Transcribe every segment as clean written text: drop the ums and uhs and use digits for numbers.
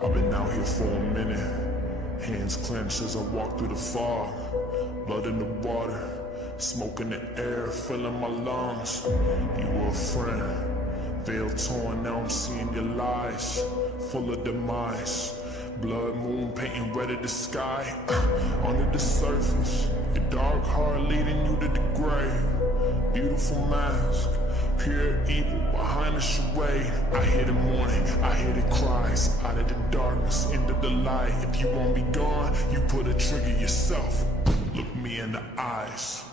I've been out here for a minute, hands clenched as I walk through the fog. Blood in the water, smoke in the air, filling my lungs. You were a friend, veil torn, now I'm seeing your lies, full of demise. Blood moon painting red at the sky, under the surface, your dark heart leading you to the grave. Beautiful mask, pure evil behind the charade. I hear the mourning, I hear the cries, out of the darkness into the light. If you want me gone, you put a trigger yourself. Look me in the eyes.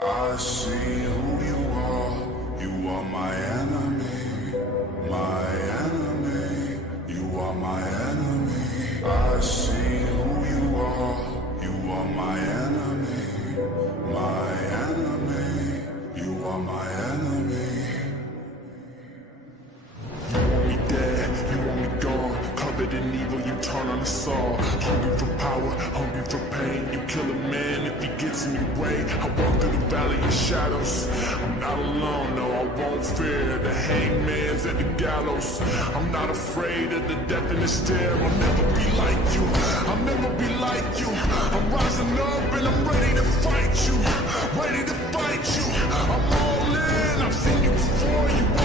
I see who you are. You are my enemy, my enemy. You are my enemy. I see who you are. You are my enemy, my enemy. You are my enemy. You want me dead, you want me gone, covered in evil, you turn on the saw. Hungry for power, hungry for pain. You kill a man if he gets in your way. I walk through the valley of shadows. I'm not alone, no, I won't fear the hangman's at the gallows. I'm not afraid of the death in the stare. I'll never be like you, I'll never be like you. I'm rising up and I'm ready to fight you, ready to fight you. I'm all in, I've seen you before, you